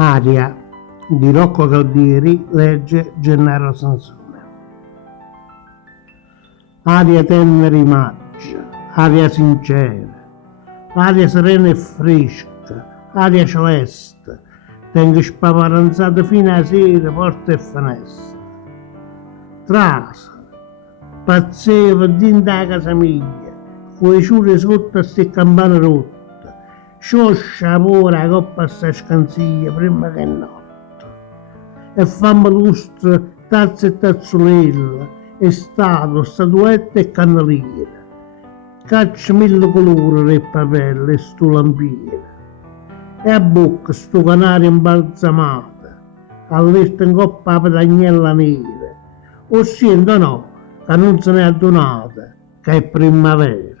Aria di Rocco Galdieri, legge Gennaro Sansone. Aria tenera e maggio, aria sincera, aria serena e fresca, aria celeste, tengo spaparanzata fino a sera, porte e finestre. Trasa, pazzeva dentro la casa mia, con i ciuri sotto a ste campane rotte, scioscia pure la coppa a sta scanzia prima che notte. E fammi lustre, tazze e tazzolella, e statuette e candeliere. Caccia mille colori e papelle e sto lampiere. E a bocca sto canario imbalsamata, all'esta in coppa la petagnella nera. O sento no, che non se ne è adonata, che è primavera.